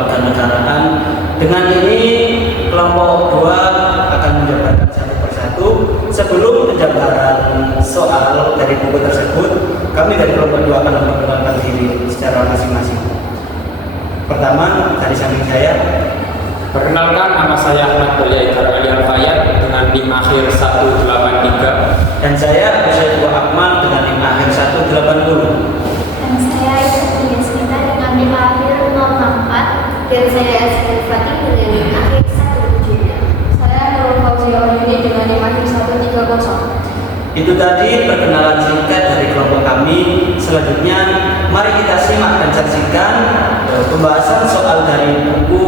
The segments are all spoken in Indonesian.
kewarganegaraan. Dengan ini kelompok 2 akan menjabarkan satu persatu. Sebelum penjabaran soal dari buku tersebut, kami dari kelompok 2 akan memperkenalkan diri secara masing-masing. Pertama, dari samping saya. Perkenalkan, nama saya Ahmad Doli Aidar Ali Al-Fayad dengan NIM akhir 183. Dan saya Husain Akmal dengan NIM akhir 180. Dan saya Yusuf Yasmita dengan NIM akhir 064. Dan saya Asri Fatih dengan NIM akhir 173. Saya Nurul Fauzia Yuni dengan NIM akhir 130. Itu tadi perkenalan singkat dari kelompok kami. Selanjutnya, mari kita simak dan saksikan pembahasan soal dari buku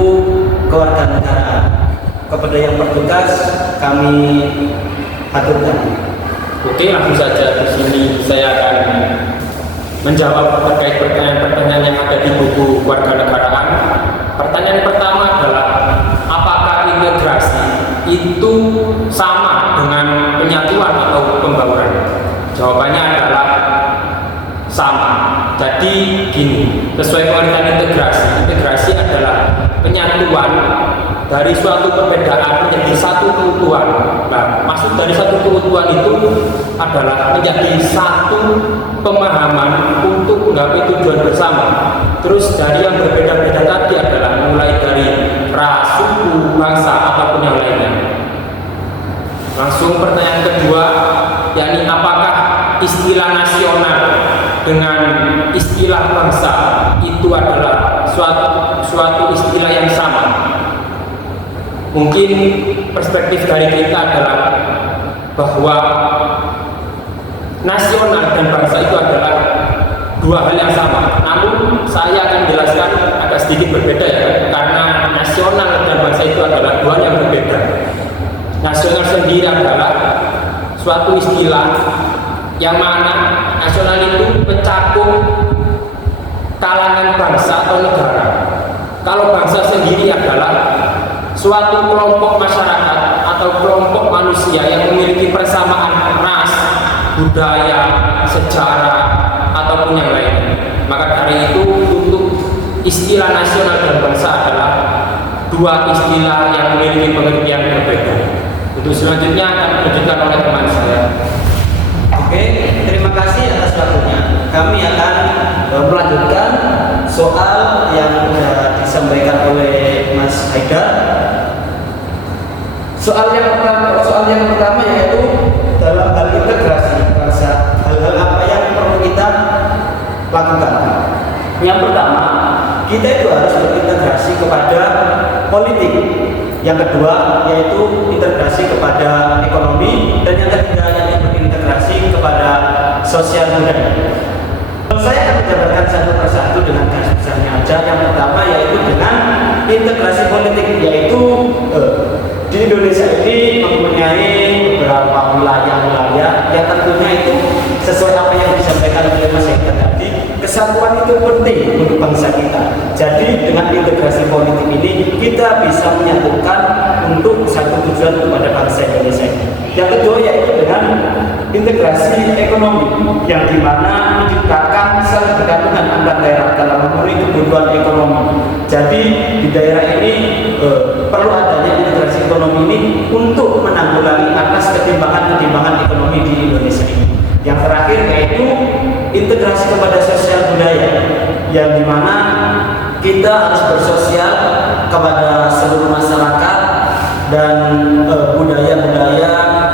kewarganegaraan. Kepada yang bertugas kami aturkan. Oke, langsung saja di sini saya akan menjawab terkait pertanyaan-pertanyaan yang ada di buku kewarganegaraan. Pertanyaan pertama adalah, apakah integrasi itu sama dengan penyatuan atau pembauran? Jawabannya adalah sama. Jadi gini, sesuai pengertian integrasi adalah penyatuan dari suatu perbedaan menjadi satu keutuhan. Nah, maksud dari satu keutuhan itu adalah menjadi satu pemahaman untuk menggapai tujuan bersama. Terus dari yang berbeda-beda tadi adalah mulai dari ras, suku, bangsa, ataupun yang lainnya. Langsung pertanyaan kedua, yakni apakah istilah nasional dengan istilah bangsa itu adalah suatu istilah yang sama? Mungkin perspektif dari kita adalah bahwa nasional dan bangsa itu adalah dua hal yang sama. Namun saya akan jelaskan agak sedikit berbeda ya, karena nasional dan bangsa itu adalah dua hal yang berbeda. Nasional sendiri adalah suatu istilah yang mana nasional itu mencakup kalangan bangsa atau negara. Kalau bangsa sendiri adalah suatu kelompok masyarakat atau kelompok manusia yang memiliki persamaan ras, budaya, sejarah, ataupun yang lain. Maka dari itu, untuk istilah nasional dan bangsa adalah dua istilah yang memiliki pengertian berbeda. Untuk selanjutnya akan dilanjutkan oleh teman saya. Oke, terima kasih atas waktunya. Kami akan melanjutkan soal yang sudah disampaikan oleh Mas Haidar. Soal yang pertama yaitu dalam hal integrasi bangsa, hal-hal apa yang perlu kita lakukan. Yang pertama, kita itu harus berintegrasi kepada politik. Yang kedua yaitu integrasi kepada ekonomi, dan yang ketiga yaitu berintegrasi kepada sosial budaya. Saya akan menjabarkan satu persatu dengan garis besarnya aja. Yang pertama yaitu dengan integrasi politik, yaitu di Indonesia ini mempunyai beberapa wilayah-wilayah yang tentunya itu sesuai apa yang disampaikan oleh Mas Haidar tadi, kesatuan itu penting untuk bangsa kita. Jadi dengan integrasi politik ini kita bisa menyatukan untuk satu tujuan kepada bangsa Indonesia ini. Yang kedua yaitu dengan integrasi ekonomi, yang dimana menciptakan saling bergantungan antar daerah dalam memenuhi kebutuhan ekonomi. Jadi di daerah ini perlu adanya integrasi ekonomi ini untuk menanggulangi atas ketimpangan ekonomi di Indonesia ini. Yang terakhir yaitu integrasi kepada sosial budaya, yang dimana kita harus bersosial kepada seluruh masyarakat dan budaya-budaya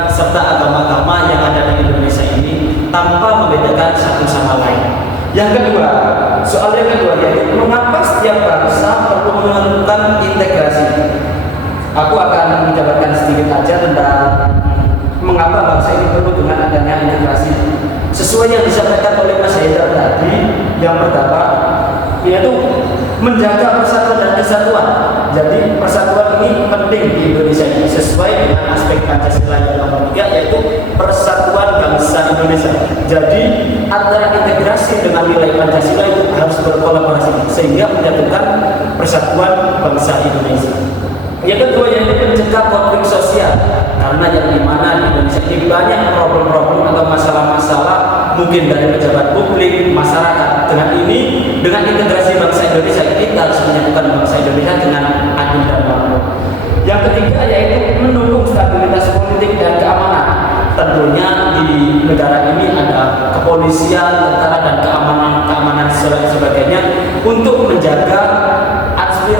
serta agama-agama yang ada di Indonesia ini tanpa membedakan satu sama lain. Yang kedua, soal yang kedua yaitu mengapa setiap bangsa perlu menentukan integrasi. Aku akan menjabarkan sedikit aja tentang mengapa bangsa ini perlu dengan adanya integrasi. Sesuai yang disampaikan oleh Mas Haidar tadi, yang pertama yaitu menjaga persatuan dan kesatuan. Jadi persatuan ini penting di Indonesia ini sesuai dengan aspek Pancasila yang nomor 3, yaitu persatuan bangsa Indonesia. Jadi antara integrasi dengan nilai Pancasila itu harus berkolaborasi sehingga menyatukan persatuan bangsa Indonesia. Yang kedua yaitu mencegah konflik sosial, karena yang dimana di Indonesia ini banyak problem-problem atau masalah-masalah mungkin dari pejabat publik, masyarakat. Dengan ini, dengan integrasi bangsa Indonesia, kita harus menyatukan bangsa Indonesia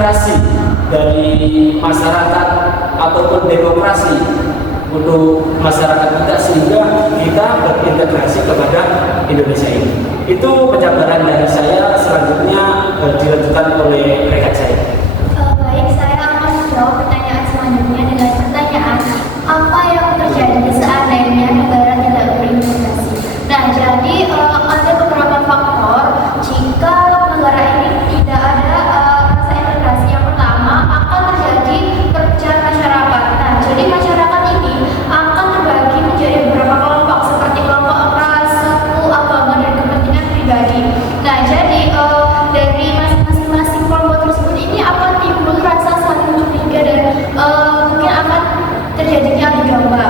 aspirasi dari masyarakat ataupun demokrasi untuk masyarakat kita sehingga kita berintegrasi kepada Indonesia ini. Itu penjabaran dari saya, selanjutnya dilanjutkan oleh rekan saya. Baik, saya akan menjawab pertanyaan selanjutnya dengan pertanyaan apa yang terjadi seandainya negara tidak berintegrasi. Nah, jadi ada beberapa faktor jika negara ini tidak ada rasa integrasi. Yang pertama akan terjadi perpecahan masyarakat. Nah, jadi masyarakat ini akan terbagi menjadi beberapa kelompok seperti kelompok ras, suku, agama, dan kepentingan pribadi. Nah, jadi dari masing-masing kelompok tersebut ini akan timbul rasa saling curiga dan mungkin akan terjadinya adu domba.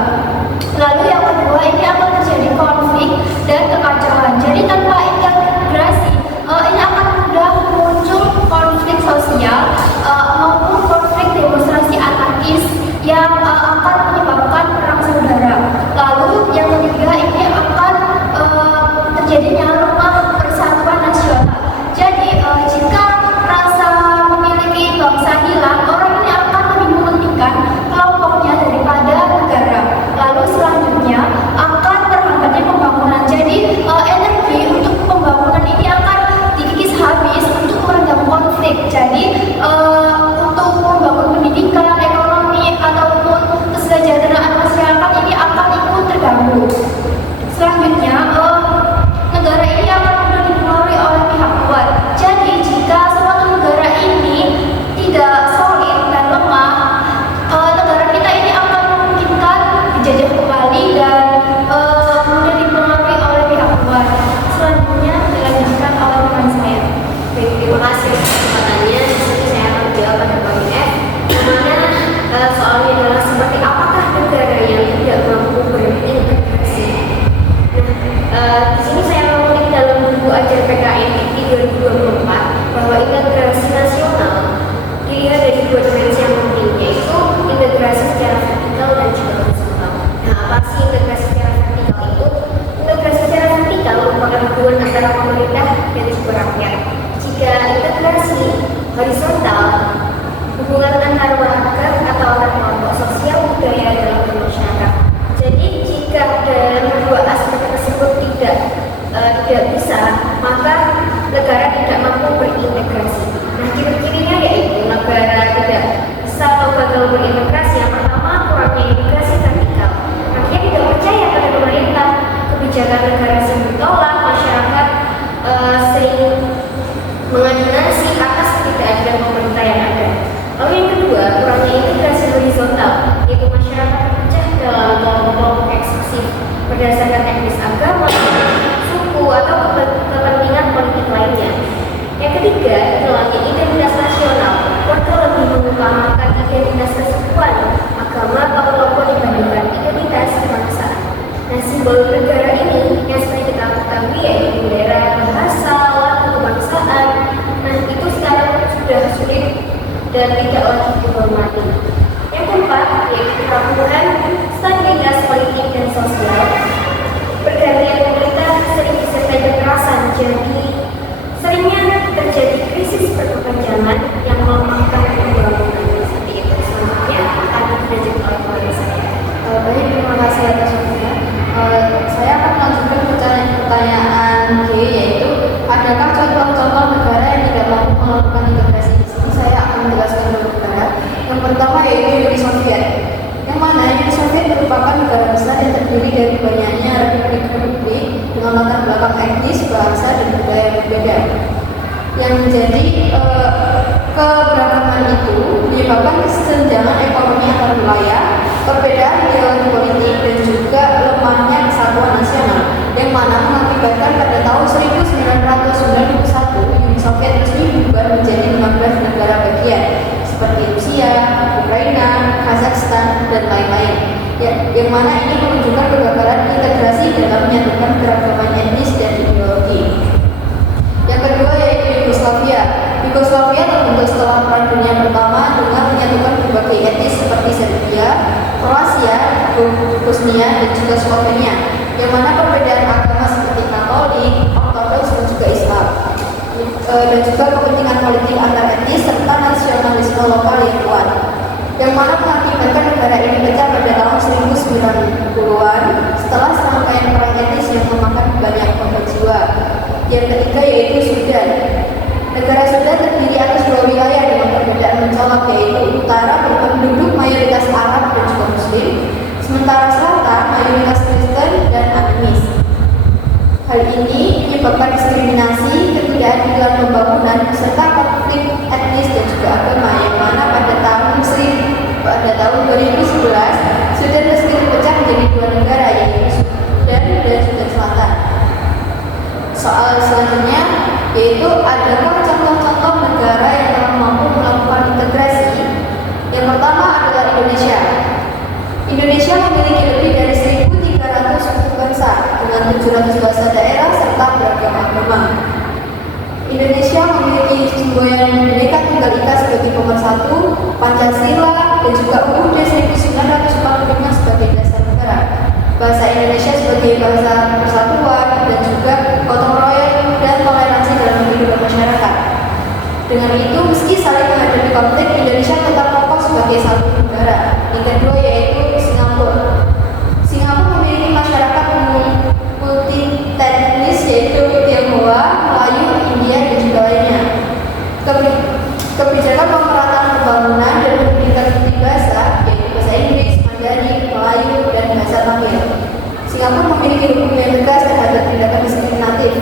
Lalu yang kedua ini akan terjadi konflik dan kekacauan. Jadi tanpa integrasi ini akan mudah muncul konflik sosial maupun konflik demonstrasi anarkis yang akan menyebabkan perang saudara. Lalu yang ketiga ini akan terjadinya lemah persatuan nasional. Jadi jika rasa memiliki bangsa hilang, orang ini akan lebih mementingkan kelompoknya daripada negara. Lalu selanjutnya akan terhambatnya pembangunan. Jadi energi untuk pembangunan ini akan dikikis habis untuk meredam konflik. Jadi untuk membangun pendidikan, ekonomi ataupun kesejahteraan masyarakat ini akan ikut terganggu. Selanjutnya negara ini akan mudah dipengaruhi oleh pihak luar. Jadi jika suatu negara ini tidak solid dan lemah, negara kita ini akan memungkinkan dijajah kembali dan mudah dipengaruhi oleh pihak luar. Selanjutnya dilanjutkan oleh teman saya. Baik, terima kasih atas kesempatannya. Di sini saya akan menjawab pada poin F, dimana soalnya adalah seperti apakah negara yang tidak mampu berintegrasi. Nah, di sini saya mengutip dalam buku ajar PKN di 2024 bahwa integrasi nasional dilihat dari dua dimensi yang penting, yaitu integrasi secara vertikal dan juga horizontal. Nah, apa sih integrasi secara vertikal itu? Integrasi secara vertikal merupakan hubungan antara pemerintah dan juga rakyat. Jika integrasi horizontal, hubungan antara warga atau antar kelompok sosial budaya dalam masyarakat. Jadi jika dalam dua aspek tersebut tidak bisa, maka negara tidak mampu berintegrasi. Nah, ciri-cirinya yaitu negara tidak bisa atau gagal berintegrasi. Yang pertama, kurangnya integrasi vertikal. Rakyat tidak percaya pada pemerintah, kebijakan negara sering ditolak, masyarakat sering mengadu nasib atas ketidakadilan pemerintah yang ada. Lalu yang kedua, kurangnya integrasi horizontal, yaitu masyarakat terpecah dalam kelompok eksklusif berdasarkan etnis, agama, suku, atau kepentingan politik lainnya. Yang ketiga, hilangnya identitas nasional. Warga lebih mengutamakan identitas kesukuan, agama, atau kelompok dibandingkan identitas kebangsaan. Nah, simbol negara ini yang seperti kita ketahui yaitu bendera, bahasa, lagu kebangsaan. Nah, itu sekarang sudah sulit dan tidak lagi dihormati. Yang keempat, yaitu kerampuhan, stabilitas politik dan sosial. Pergantian pemerintah sering disertai kekerasan, jadi seringnya terjadi krisis berkepanjangan yang melemahkan pembangunan. Seperti itu. Selanjutnya akan dilanjutkan oleh saya. Baik, terima kasih atas waktunya. Saya akan melanjutkan pertanyaan G, yaitu adakah contoh-contoh negara yang tidak mampu melakukan integrasi? Di sini saya akan menjelaskan beberapa negara. Yang pertama yaitu Uni Soviet, yang mana Uni Soviet merupakan negara besar yang terdiri dari banyaknya republik-republik dengan latar belakang etnis, bahasa, dan budaya yang berbeda. Yang menjadi keberagaman itu menyebabkan kesenjangan ekonomi antar wilayah, perbedaan ideologi politik, dan juga lemahnya kesatuan nasional, yang mana mengakibatkan pada tahun 1991 Uni Soviet resmi dibubar menjadi 15 negara bagian seperti Rusia, Ukraina, Kazakhstan, dan lain-lain. Yang mana ini menunjukkan kegagalan integrasi dalam menyatukan keragaman etnis dan ideologi. Yang kedua yaitu Yugoslavia. Yugoslavia terbentuk setelah Perang Dunia Pertama dengan menyatukan berbagai etnis seperti Serbia, Kroasia, Bosnia, dan juga Slovenia, yang mana perbedaan agama seperti Katolik, Ortodoks, dan juga Islam, dan juga kepentingan politik antar etnis serta nasional menyebabkan diskriminasi, ketidakadilan pembangunan, serta konflik etnis dan juga agama, yang mana pada tahun 2011 Sudan resmi terpecah menjadi dua negara, yaitu Sudan dan Sudan Selatan. Soal selanjutnya yaitu adakah contoh-contoh negara yang telah mampu melakukan integrasi? Yang pertama adalah Indonesia. Indonesia memiliki lebih dari 1.300 suku bangsa dengan 700 bahasa daerah serta beragam agama. Indonesia memiliki semboyan Bhinneka Tunggal Ika sebagai pemersatu, Pancasila dan juga UUD 1945 sebagai dasar negara. Bahasa Indonesia sebagai bahasa persatuan dan juga gotong royong dan toleransi dalam kehidupan masyarakat. Dengan itu, meski saling menghadapi konflik, Indonesia tetap kokoh sebagai satu negara. Yang kedua yaitu Singapura. Singapura memiliki masyarakat multi etnis yaitu Tionghoa, Melayu, India dan juga lainnya. Kebijakan pemerataan pembangunan dan pendidikan multibahasa yaitu bahasa Inggris, Mandarin, Melayu dan bahasa Tamil. Singapura memiliki hukum yang tegas terhadap tindakan diskriminatif,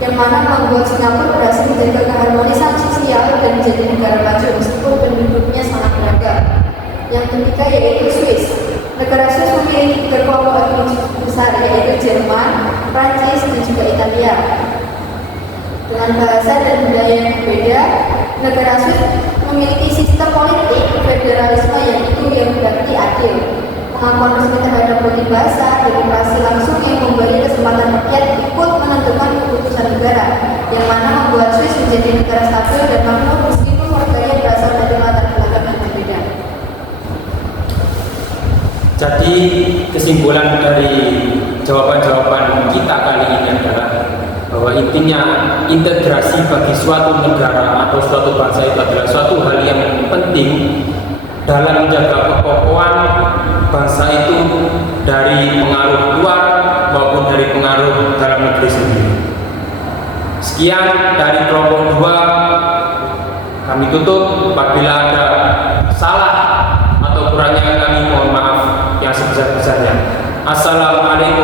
yang mana membuat Singapura berhasil menjaga keharmonisan sosial dan menjadi negara maju meskipun penduduknya sangat beragam. Yang ketiga yaitu Swiss. Negara Swiss memiliki 3 kelompok etnis besar yaitu Jerman, Prancis dan juga Italia. Dengan bahasa dan budaya yang berbeda, negara Swiss memiliki sistem politik federalisme yang berarti adil, pengakuan resmi terhadap multibahasa, demokrasi langsung yang memberi kesempatan rakyat ikut menentukan keputusan negara, yang mana membuat Swiss menjadi negara stabil dan makmur meskipun warganya berasal dari latar belakang yang berbeda. Jadi kesimpulan dari jawaban-jawaban kita kali ini adalah bahwa intinya integrasi bagi suatu negara atau suatu bangsa itu adalah suatu hal yang penting dalam menjaga kekokohan bangsa itu dari pengaruh luar maupun dari pengaruh dalam negeri sendiri. Sekian dari kelompok 2. Kami tutup. Apabila ada salah atau kurangnya kami mohon maaf yang sebesar-besarnya. Assalamualaikum